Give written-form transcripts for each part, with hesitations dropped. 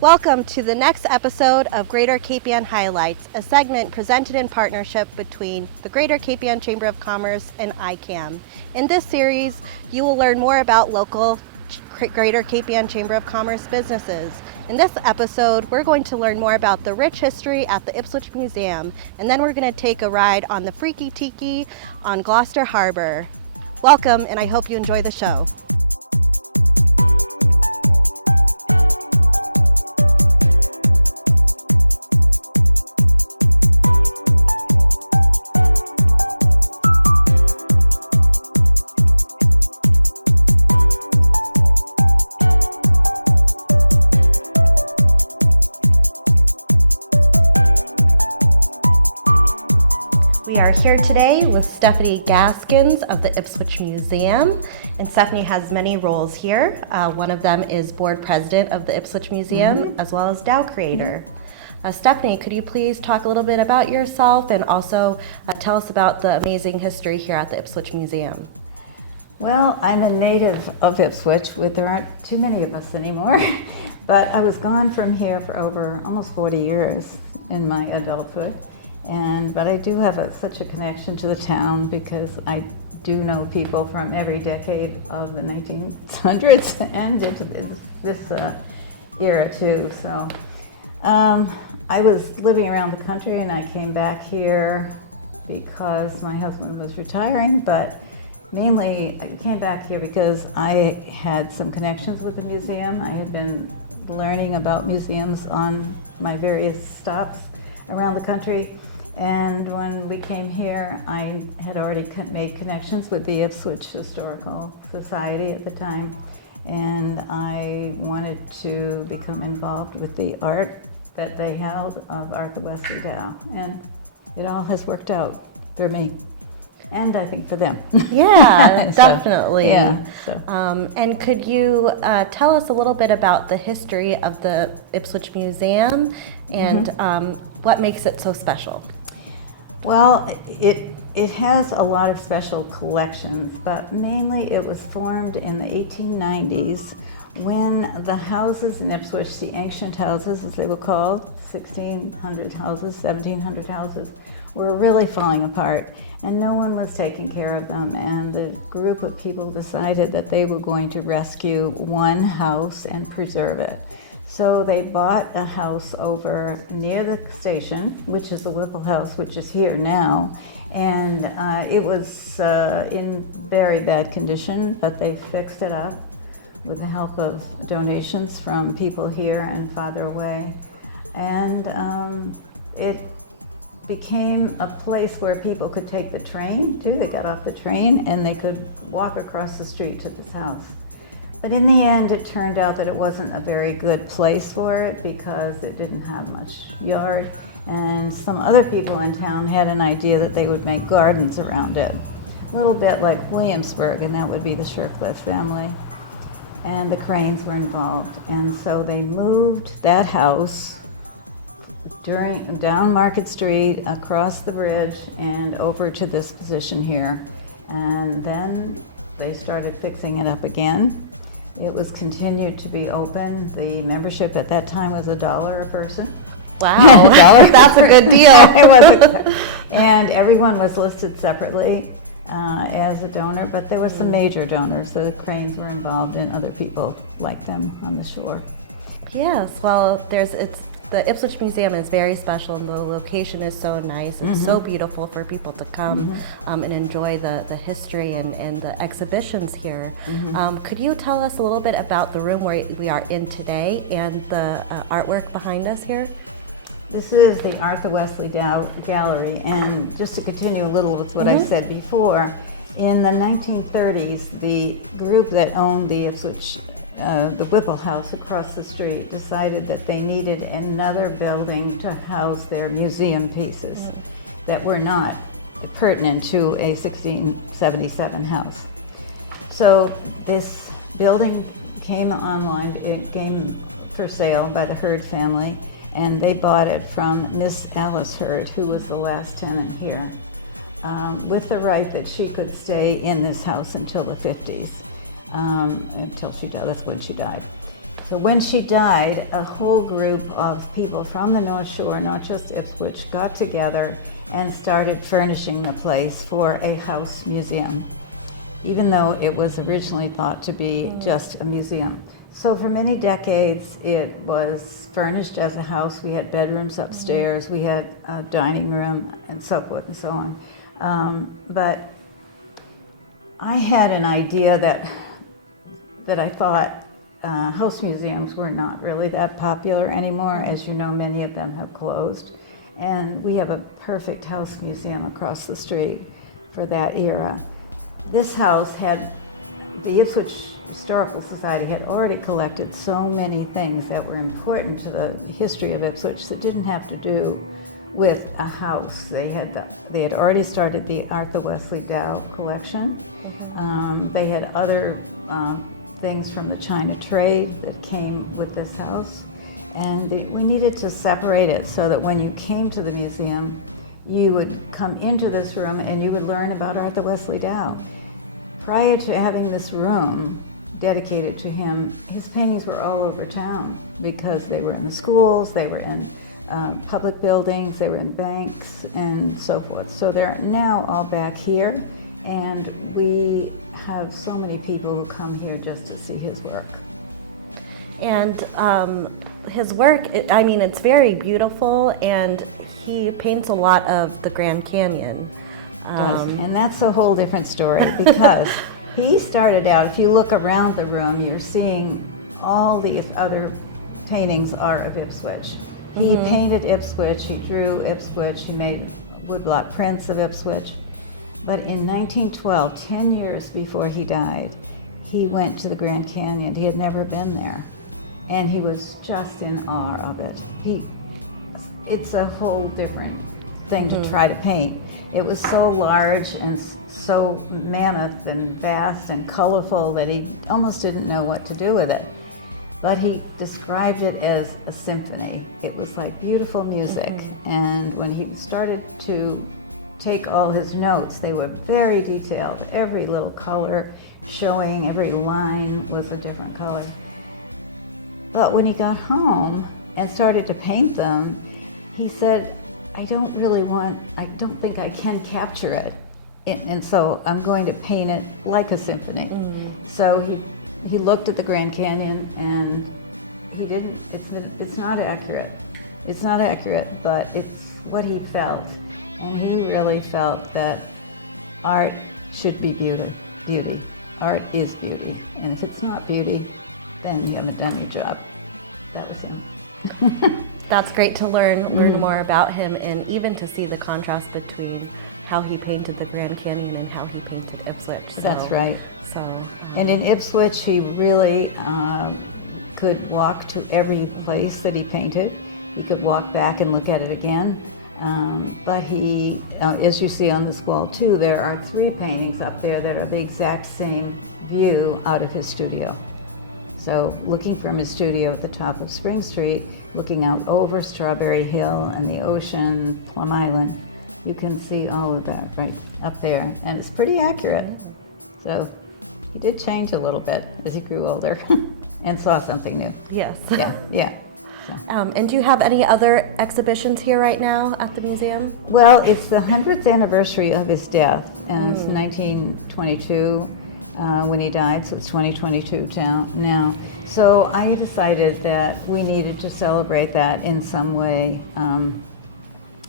Welcome to the next episode of Greater Cape Ann Highlights, a segment presented in partnership between the Greater Cape Ann Chamber of Commerce and ICAM. In this series, you will learn more about local Greater Cape Ann Chamber of Commerce businesses. In this episode, we're going to learn more about the rich history at the Ipswich Museum, and then we're going to take a ride on the Friki Tiki on Gloucester Harbor. Welcome, and I hope you enjoy the show. We are here today with Stephanie Gaskins of the Ipswich Museum, and Stephanie has many roles here. One of them is board president of the Ipswich Museum, as well as DAO creator. Stephanie, could you please talk a little bit about yourself and also tell us about the amazing history here at the Ipswich Museum? Well, I'm a native of Ipswich. There aren't too many of us anymore, but I was gone from here for over almost 40 years in my adulthood. But I do have such a connection to the town because I do know people from every decade of the 1900s and into this era too. So I was living around the country and I came back here because my husband was retiring, but mainly I came back here because I had some connections with the museum. I had been learning about museums on my various stops around the country. And when we came here, I had already made connections with the Ipswich Historical Society at the time, and I wanted to become involved with the art that they held of Arthur Wesley Dow, and it all has worked out for me, and I think for them. Yeah, definitely. Yeah. And could you tell us a little bit about the history of the Ipswich Museum and what makes it so special? Well, it has a lot of special collections, but mainly it was formed in the 1890s when the houses in Ipswich, the ancient houses as they were called, 1600 houses, 1700 houses, were really falling apart and no one was taking care of them. And the group of people decided that they were going to rescue one house and preserve it. So they bought a house over near the station, which is the Whipple House, which is here now. And it was in very bad condition, but they fixed it up with the help of donations from people here and farther away. And it became a place where people could take the train, too. They got off the train and they could walk across the street to this house. But in the end, it turned out that it wasn't a very good place for it because it didn't have much yard. And some other people in town had an idea that they would make gardens around it. A little bit like Williamsburg, and that would be the Shercliffe family. And the Cranes were involved. And so they moved that house down Market Street, across the bridge, and over to this position here. And then they started fixing it up again. It was continued to be open. The membership at that time was $1 a person. Wow, that's a good deal. It was, and everyone was listed separately as a donor, but there were some major donors. So the Cranes were involved and other people like them on the shore. Yes, well, the Ipswich Museum is very special and the location is so nice and so beautiful for people to come and enjoy the history and the exhibitions here. Could you tell us a little bit about the room where we are in today and the artwork behind us here? This is the Arthur Wesley Dow Gallery, and just to continue a little with what I said before, in the 1930s, the group that owned the Ipswich the Whipple House across the street decided that they needed another building to house their museum pieces that were not pertinent to a 1677 house. So this building came online, it came for sale by the Hurd family, and they bought it from Miss Alice Hurd, who was the last tenant here, with the right that she could stay in this house until the 50s. Until she died, that's when she died. So when she died, a whole group of people from the North Shore, not just Ipswich, got together and started furnishing the place for a house museum, even though it was originally thought to be just a museum. So for many decades, it was furnished as a house. We had bedrooms upstairs, we had a dining room, and so forth and so on. But I had an idea that I thought house museums were not really that popular anymore. As you know, many of them have closed. And we have a perfect house museum across the street for that era. This house had, the Ipswich Historical Society had already collected so many things that were important to the history of Ipswich that didn't have to do with a house. They had already started the Arthur Wesley Dow collection. They had other things from the China trade that came with this house. And we needed to separate it so that when you came to the museum, you would come into this room and you would learn about Arthur Wesley Dow. Prior to having this room dedicated to him, his paintings were all over town because they were in the schools, they were in public buildings, they were in banks, and so forth. So they're now all back here. And we have so many people who come here just to see his work. And his work, I mean, it's very beautiful, and he paints a lot of the Grand Canyon. And that's a whole different story because he started out, if you look around the room, you're seeing all these other paintings are of Ipswich. He painted Ipswich, he drew Ipswich, he made woodblock prints of Ipswich. But in 1912, 10 years before he died, he went to the Grand Canyon. He had never been there. And he was just in awe of it. It's a whole different thing to try to paint. It was so large and so mammoth and vast and colorful that he almost didn't know what to do with it. But he described it as a symphony. It was like beautiful music. And when he started to take all his notes, they were very detailed. Every little color showing, every line was a different color. But when he got home and started to paint them, he said, I don't think I can capture it. And so I'm going to paint it like a symphony. So he looked at the Grand Canyon and it's not accurate. It's not accurate, but it's what he felt. And he really felt that art should be beauty. Art is beauty. And if it's not beauty, then you haven't done your job. That was him. That's great to learn more about him, and even to see the contrast between how he painted the Grand Canyon and how he painted Ipswich. That's right. So, and in Ipswich, he really could walk to every place that he painted. He could walk back and look at it again. But he, as you see on this wall too, there are 3 paintings up there that are the exact same view out of his studio. So looking from his studio at the top of Spring Street, looking out over Strawberry Hill and the ocean, Plum Island, you can see all of that right up there. And it's pretty accurate. So he did change a little bit as he grew older and saw something new. yes. Yeah. And do you have any other exhibitions here right now at the museum? Well, it's the 100th anniversary of his death, and it's 1922 when he died, so it's 2022 now. So I decided that we needed to celebrate that in some way.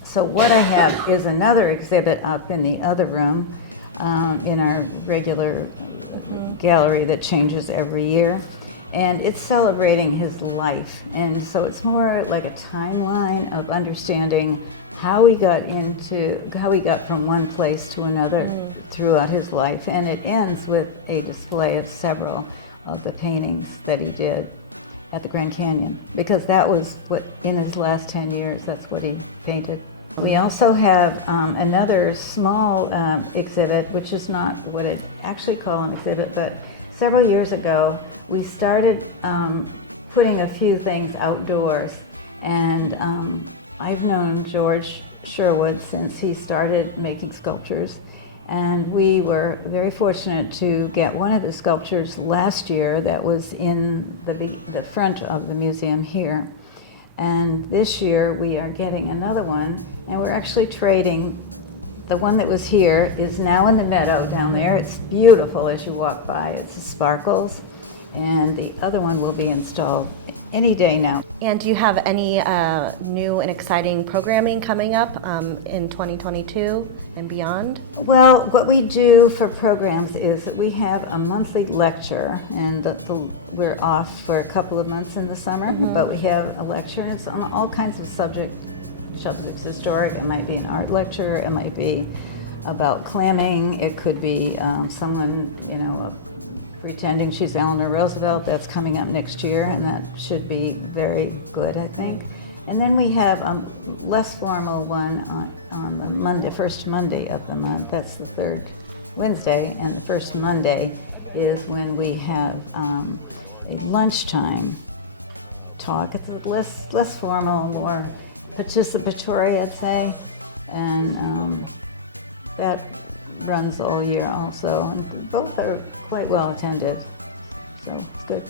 So what I have is another exhibit up in the other room in our regular gallery that changes every year. And it's celebrating his life. And so it's more like a timeline of understanding how he got from one place to another throughout his life. And it ends with a display of several of the paintings that he did at the Grand Canyon, because that was what, in his last 10 years, that's what he painted. We also have another small exhibit, which is not what I'd actually call an exhibit, but several years ago, we started putting a few things outdoors, and I've known George Sherwood since he started making sculptures, And we were very fortunate to get one of the sculptures last year that was in the front of the museum here. And this year we are getting another one, and we're actually trading. The one that was here is now in the meadow down there. It's beautiful as you walk by. It's sparkles. And the other one will be installed any day now. And do you have any new and exciting programming coming up in 2022 and beyond? Well, what we do for programs is that we have a monthly lecture, and we're off for a couple of months in the summer, but we have a lecture, and it's on all kinds of subjects historic. It might be an art lecture. It might be about clamming. It could be someone, pretending she's Eleanor Roosevelt. That's coming up next year, and that should be very good, I think. And then we have a less formal one on the Monday, first Monday of the month. That's the third Wednesday, and the first Monday is when we have a lunchtime talk. It's less formal, more participatory, I'd say, and that runs all year also, and both are quite well attended, so it's good.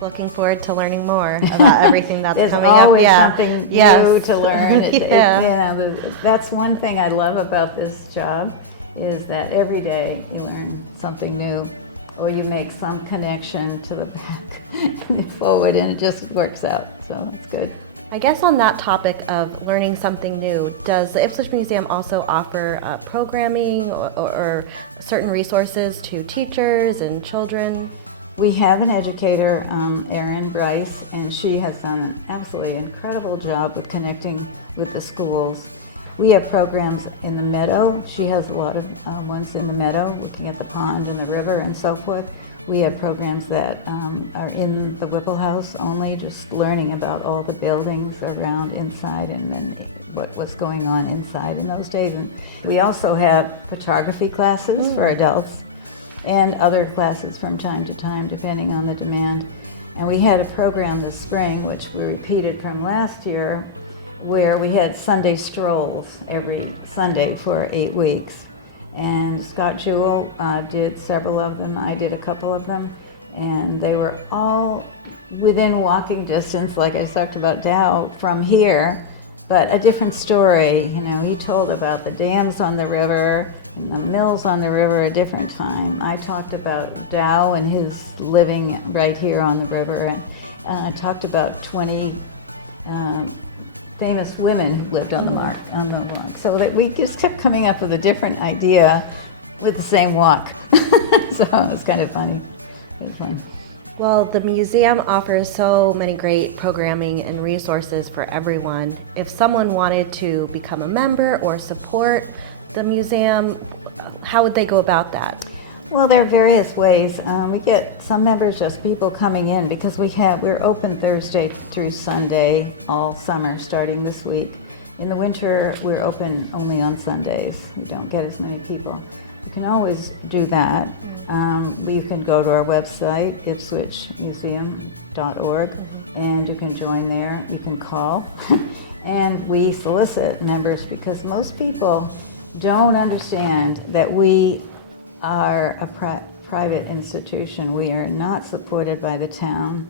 Looking forward to learning more about everything that's coming up. There's always something new to learn. Yeah. That's one thing I love about this job, is that every day you learn something new, or you make some connection to the back and forward, and it just works out, so it's good. I guess on that topic of learning something new, does the Ipswich Museum also offer programming or certain resources to teachers and children? We have an educator, Erin Bryce, and she has done an absolutely incredible job with connecting with the schools. We have programs in the meadow. She has a lot of ones in the meadow, looking at the pond and the river and so forth. We have programs that are in the Whipple House only, just learning about all the buildings around inside and then what was going on inside in those days. And we also have photography classes for adults and other classes from time to time, depending on the demand. And we had a program this spring, which we repeated from last year, where we had Sunday strolls every Sunday for 8 weeks. And Scott Jewell did several of them. I did a couple of them. And they were all within walking distance, like I talked about Dow, from here, but a different story. He told about the dams on the river and the mills on the river a different time. I talked about Dow and his living right here on the river, and I talked about 20 famous women who lived on the walk. So that we just kept coming up with a different idea with the same walk. So it was kind of funny. It was fun. Well, the museum offers so many great programming and resources for everyone. If someone wanted to become a member or support the museum, how would they go about that? Well, there are various ways. We get some members, just people coming in, because we're open Thursday through Sunday all summer, starting this week. In the winter, we're open only on Sundays. We don't get as many people. You can always do that. You can go to our website, ipswichmuseum.org, and you can join there. You can call. And we solicit members because most people don't understand that we are a private institution. We are not supported by the town.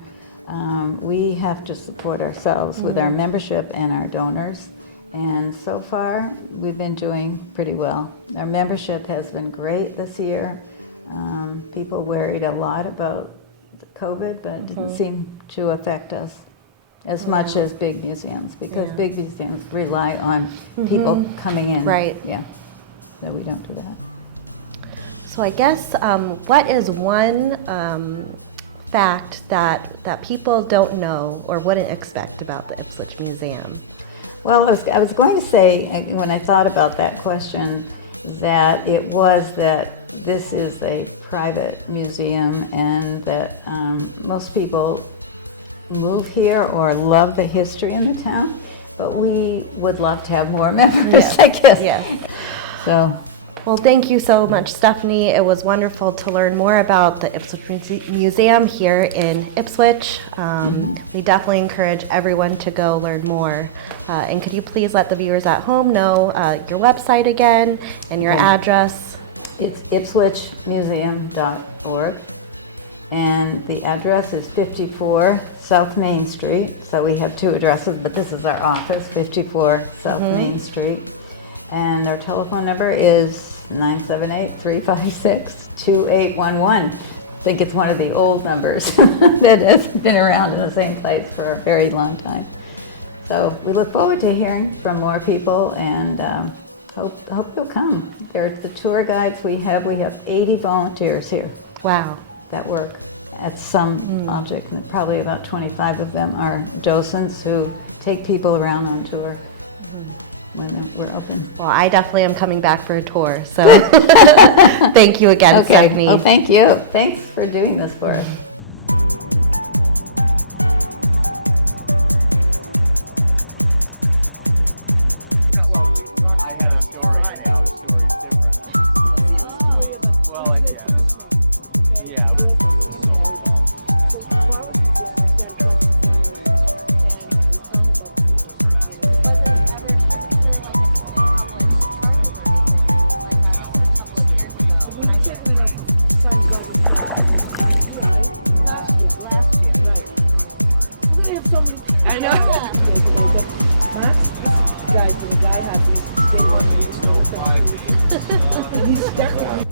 We have to support ourselves with our membership and our donors. And so far, we've been doing pretty well. Our membership has been great this year. People worried a lot about COVID, but it didn't seem to affect us as much as big museums, because big museums rely on people coming in. Right. Yeah. So we don't do that. So I guess what is one fact that people don't know or wouldn't expect about the Ipswich Museum? Well, I was going to say, when I thought about that question, that it was that this is a private museum, and that most people move here or love the history in the town, but we would love to have more members, I guess. Yes. So Well, thank you so much, Stephanie. It was wonderful to learn more about the Ipswich Museum here in Ipswich. We definitely encourage everyone to go learn more. And could you please let the viewers at home know your website again and your address? It's ipswichmuseum.org. And the address is 54 South Main Street. So we have 2 addresses, but this is our office, 54 South Main Street. And our telephone number is 978-356-2811. I think it's one of the old numbers that has been around in the same place for a very long time. So we look forward to hearing from more people, and hope you'll come. There's the tour guides we have 80 volunteers here. Wow. That work at some object, and probably about 25 of them are docents who take people around on tour when we're open. Well, I definitely am coming back for a tour, so thank you again, Stephanie. Oh, thank you. Thanks for doing this for us. I had a story, and now the story is different. Well, yeah. Yeah. So flowers was there, and I started talking flowers, and we were talking about Was it ever sure like a public charter or anything like that a couple of years ago? we were taking it up Sun Garden Park. Yeah, right? Last year. Right. We're gonna have so many. I know. Mark, this guy's in a guy hat, he's staying with me, so he's stuck on.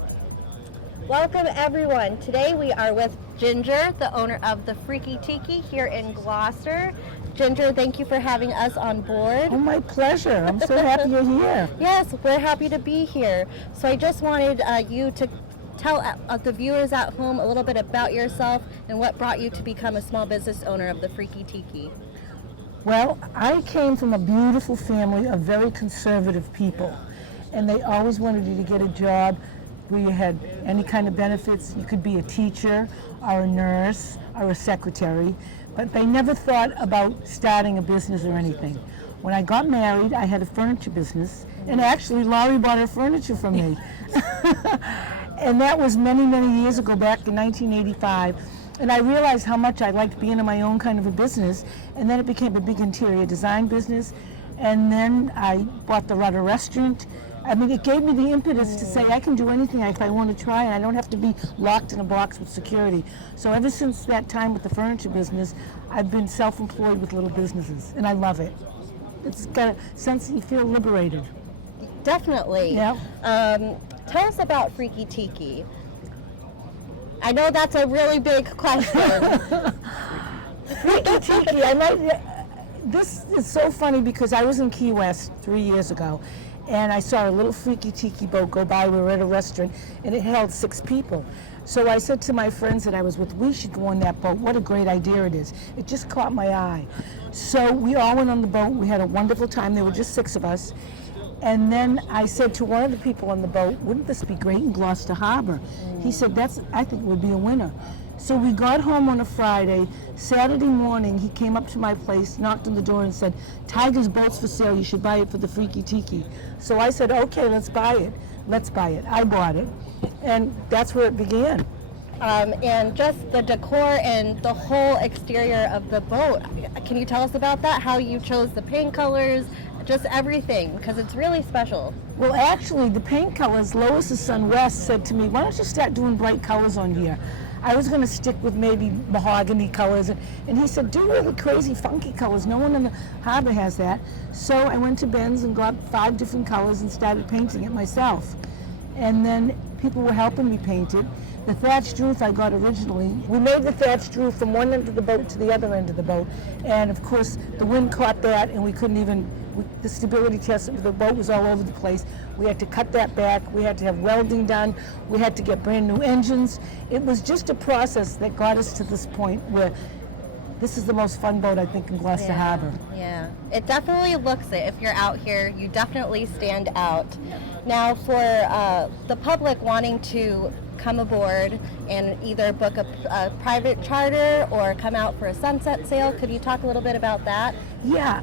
Welcome everyone. Today we are with Ginger, the owner of the Friki Tiki here in Gloucester. Ginger, thank you for having us on board. Oh, my pleasure. I'm so happy you're here. Yes, we're happy to be here. So I just wanted you to tell the viewers at home a little bit about yourself and what brought you to become a small business owner of the Friki Tiki. Well, I came from a beautiful family of very conservative people, and they always wanted you to get a job where you had any kind of benefits. You could be a teacher or a nurse or a secretary, but they never thought about starting a business or anything. When I got married, I had a furniture business, and actually Laurie bought her furniture from me. And that was many, many years ago, back in 1985. And I realized how much I liked being in my own kind of a business, and then it became a big interior design business. And then I bought the Rudder restaurant. I mean, it gave me the impetus to say I can do anything if I want to try, and I don't have to be locked in a box with security. So ever since that time with the furniture business, I've been self-employed with little businesses, and I love it. It's got a sense that you feel liberated. Definitely. Yeah. Tell us about Friki Tiki. I know that's a really big question. Friki Tiki, this is so funny because I was in Key West 3 years ago, and I saw a little Friki Tiki boat go by. We were at a restaurant, and it held 6 people. So I said to my friends that I was with, we should go on that boat. What a great idea it is. It just caught my eye. So we all went on the boat. We had a wonderful time. There were just 6 of us. And then I said to one of the people on the boat, wouldn't this be great in Gloucester Harbor? He said, I think it would be a winner. So we got home on a Friday. Saturday morning, he came up to my place, knocked on the door and said, Tiger's boat's for sale, you should buy it for the Friki Tiki. So I said, okay, let's buy it. Let's buy it. I bought it. And that's where it began. And just the decor and the whole exterior of the boat. Can you tell us about that? How you chose the paint colors, just everything, because it's really special. Well, actually, the paint colors, Lois's son Wes said to me, why don't you start doing bright colors on here? I was going to stick with maybe mahogany colors, and he said, do really crazy, funky colors. No one in the harbor has that. So I went to Ben's and got 5 different colors and started painting it myself. And then people were helping me paint it. The thatched roof I got originally, we made the thatched roof from one end of the boat to the other end of the boat. And of course, the wind caught that and we couldn't even, the stability test, the boat was all over the place. We had to cut that back. We had to have welding done. We had to get brand new engines. It was just a process that got us to this point where this is the most fun boat, I think, in Gloucester Harbor. Yeah, it definitely looks it. If you're out here, you definitely stand out. Now, for the public wanting to come aboard and either book a private charter or come out for a sunset sail, could you talk a little bit about that? Yeah,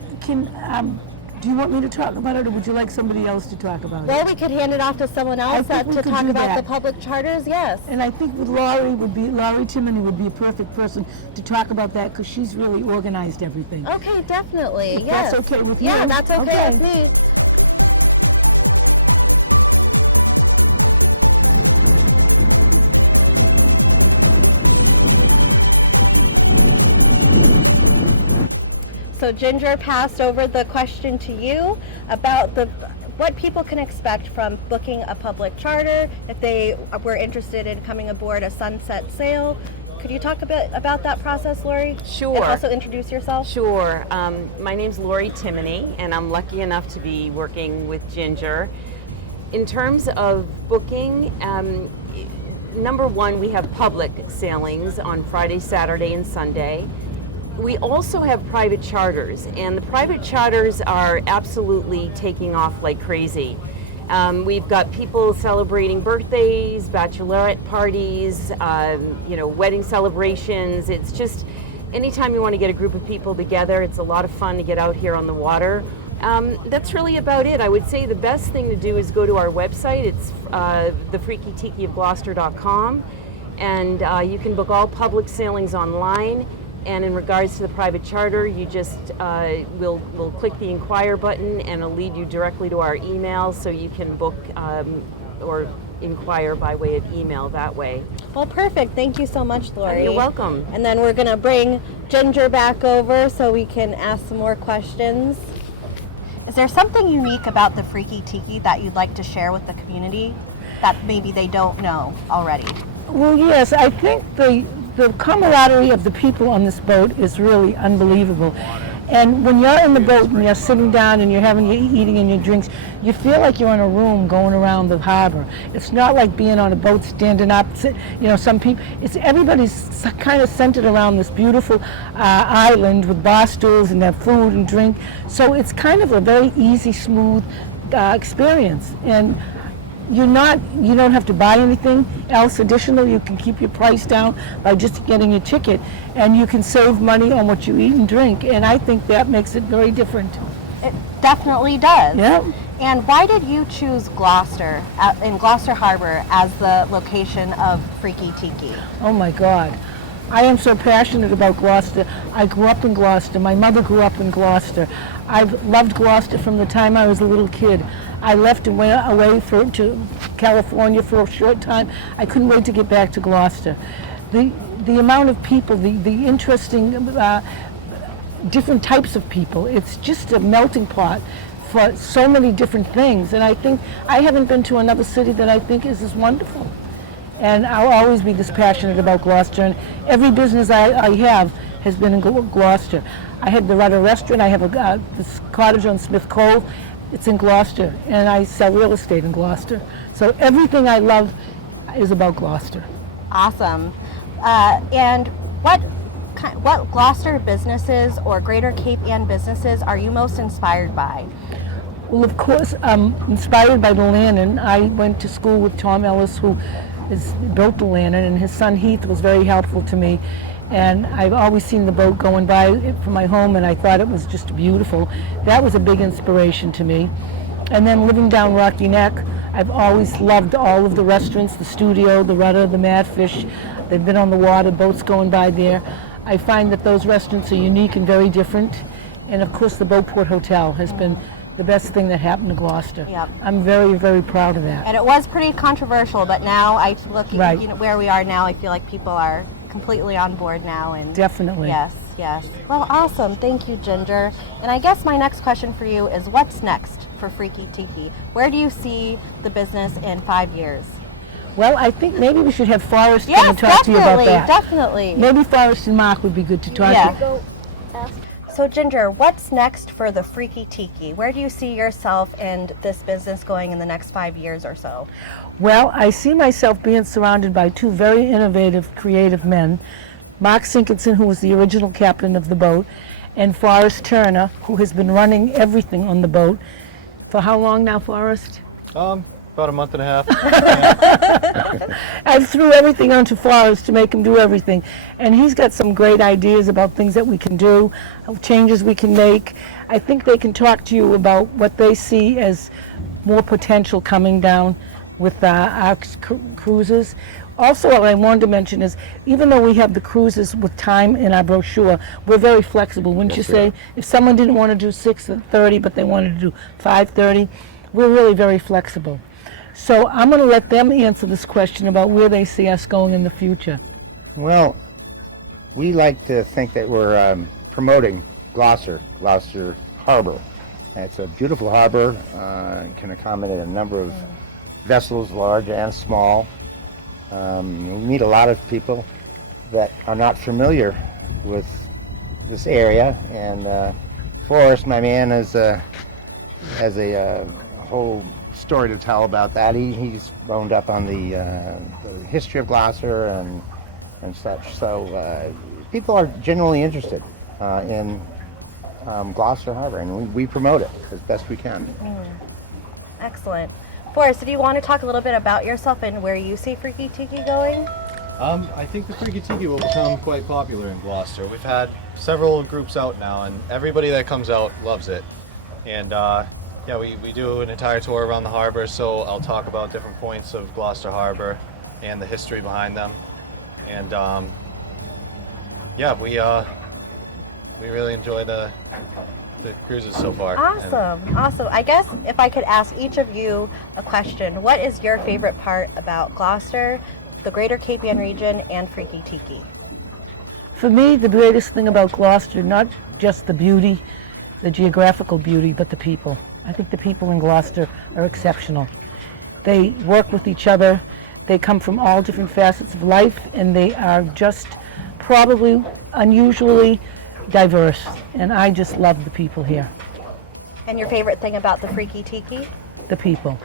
Do you want me to talk about it, or would you like somebody else to talk about Well, it? we could hand it off to someone else think we to could talk do about that. the public charters, yes. And I think with Laurie Timoney would be a perfect person to talk about that because she's really organized everything. Okay, definitely, If yes. that's okay with Yeah, you? that's okay with me. So Ginger passed over the question to you about what people can expect from booking a public charter if they were interested in coming aboard a sunset sail. Could you talk a bit about that process, Lori? Sure. And also introduce yourself? Sure. My name's Lori Timoney, and I'm lucky enough to be working with Ginger. In terms of booking, number one, we have public sailings on Friday, Saturday, and Sunday. We also have private charters, and the private charters are absolutely taking off like crazy. We've got people celebrating birthdays, bachelorette parties, wedding celebrations. It's just anytime you want to get a group of people together, it's a lot of fun to get out here on the water. That's really about it. I would say the best thing to do is go to our website. It's the Friki Tiki of Gloucester.com, and you can book all public sailings online. And in regards to the private charter, you just will click the inquire button and it'll lead you directly to our email, so you can book or inquire by way of email that way. Well, perfect. Thank you so much, Lori. You're welcome. And then we're going to bring Ginger back over so we can ask some more questions. Is there something unique about the Friki Tiki that you'd like to share with the community that maybe they don't know already? Well, yes, I think the camaraderie of the people on this boat is really unbelievable. And when you're in the boat and you're sitting down and you're having your eating and your drinks, you feel like you're in a room going around the harbor. It's not like being on a boat standing up. Some people, everybody's kind of centered around this beautiful island with bar stools and their food and drink. So it's kind of a very easy, smooth experience. And you don't have to buy anything else additional. You can keep your price down by just getting your ticket, and you can save money on what you eat and drink, and I think that makes it very different. It definitely does. Yeah. And why did you choose Gloucester, in Gloucester Harbor, as the location of Friki Tiki? Oh my God. I am so passionate about Gloucester. I grew up in Gloucester. My mother grew up in Gloucester. I've loved Gloucester from the time I was a little kid. I left and went away to California for a short time. I couldn't wait to get back to Gloucester. The amount of people, the interesting, different types of people, it's just a melting pot for so many different things. And I think I haven't been to another city that I think is as wonderful. And I'll always be this passionate about Gloucester. And every business I have has been in Gloucester. I had the Rudder Restaurant. I have this cottage on Smith Cove. It's in Gloucester, and I sell real estate in Gloucester. So everything I love is about Gloucester. Awesome. And what Gloucester businesses or Greater Cape Ann businesses are you most inspired by? Well, of course, inspired by the Lannon. I went to school with Tom Ellis, who built the Lannon, and his son Heath was very helpful to me. And I've always seen the boat going by from my home, and I thought it was just beautiful. That was a big inspiration to me. And then living down Rocky Neck, I've always loved all of the restaurants, the Studio, the Rudder, the Madfish. They've been on the water, boats going by there. I find that those restaurants are unique and very different. And of course, the Boatport Hotel has been the best thing that happened to Gloucester. Yep. I'm very, very proud of that. And it was pretty controversial, but now I look Right. where we are now, I feel like people are completely on board now. And Definitely. Yes. Well, awesome. Thank you, Ginger. And I guess my next question for you is, what's next for Friki Tiki? Where do you see the business in 5 years? Well, I think maybe we should have Forrest come Yes, and talk to you about that. definitely. Maybe Forrest and Mark would be good to talk to. So Ginger, what's next for the Friki Tiki? Where do you see yourself and this business going in the next 5 years or so? Well, I see myself being surrounded by two very innovative, creative men, Mark Sinkinson, who was the original captain of the boat, and Forrest Turner, who has been running everything on the boat. For how long now, Forrest? About About a month and a half. I threw everything onto Forrest to make him do everything. And he's got some great ideas about things that we can do, changes we can make. I think they can talk to you about what they see as more potential coming down with our cruises. Also, what I wanted to mention is, even though we have the cruises with time in our brochure, we're very flexible. Wouldn't you say? If someone didn't want to do 6:30, but they wanted to do 5:30, we're really very flexible. So I'm going to let them answer this question about where they see us going in the future. Well, we like to think that we're promoting Gloucester Harbor. It's a beautiful harbor, can accommodate a number of vessels, large and small. We meet a lot of people that are not familiar with this area, and Forrest, my man, has a whole story to tell about that. He's boned up on the history of Gloucester and such. So people are genuinely interested in Gloucester Harbor, and we promote it as best we can. Excellent. Forrest, do you want to talk a little bit about yourself and where you see Friki Tiki going? I think the Friki Tiki will become quite popular in Gloucester. We've had several groups out now, and everybody that comes out loves it. And yeah, we do an entire tour around the harbor, so I'll talk about different points of Gloucester Harbor and the history behind them. And yeah, we really enjoy the cruises so far. Awesome. I guess if I could ask each of you a question, what is your favorite part about Gloucester, the Greater Capian region, and Friki Tiki? For me, the greatest thing about Gloucester, not just the beauty, the geographical beauty, but the people. I think the people in Gloucester are exceptional. They work with each other, they come from all different facets of life, and they are just probably unusually diverse, and I just love the people here. And your favorite thing about the Friki Tiki? The people.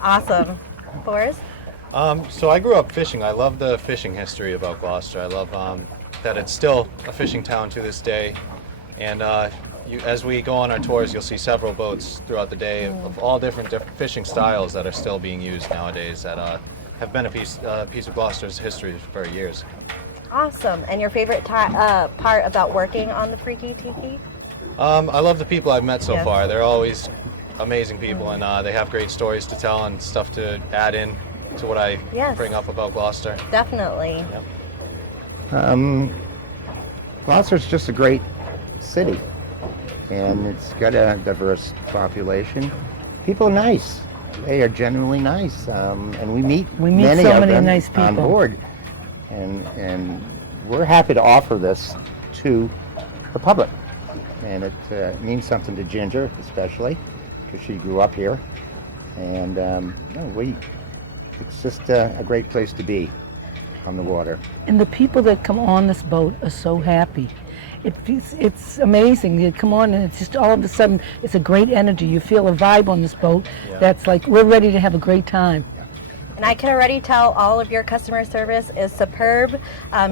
Awesome. Forrest? So I grew up fishing. I love the fishing history about Gloucester. I love that it's still a fishing town to this day. And as we go on our tours, you'll see several boats throughout the day of all different fishing styles that are still being used nowadays that have been a piece of Gloucester's history for years. Awesome. And your favorite part about working on the Friki Tiki? I love the people I've met so far. They're always amazing people, and they have great stories to tell and stuff to add in to what I bring up about Gloucester. Definitely. Yep. Gloucester's just a great city, and it's got a diverse population. People are nice. They are genuinely nice, and we meet many so of many them nice people on board. And we're happy to offer this to the public, and it means something to Ginger especially because she grew up here, and it's just a great place to be on the water. And the people that come on this boat are so happy. It's amazing. You come on and it's just all of a sudden it's a great energy. You feel a vibe on this boat that's like we're ready to have a great time. And I can already tell all of your customer service is superb.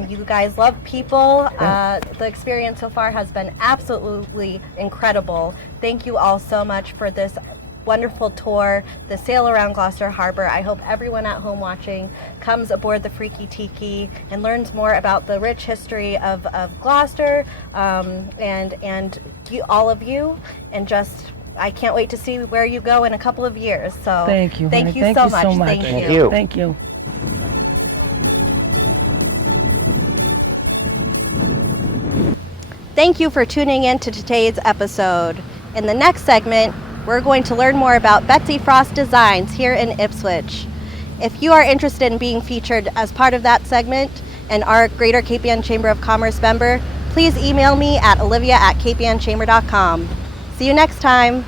You guys love people. The experience so far has been absolutely incredible. Thank you all so much for this wonderful tour, the sail around Gloucester Harbor. I hope everyone at home watching comes aboard the Friki Tiki and learns more about the rich history of Gloucester and all of you, and just I can't wait to see where you go in a couple of years. So thank you. Thank honey. you so much. Thank you. Thank you. Thank you for tuning in to today's episode. In the next segment, we're going to learn more about Betsy Frost Designs here in Ipswich. If you are interested in being featured as part of that segment and are a Greater Capian Chamber of Commerce member, please email me at olivia@capianchamber.com. See you next time.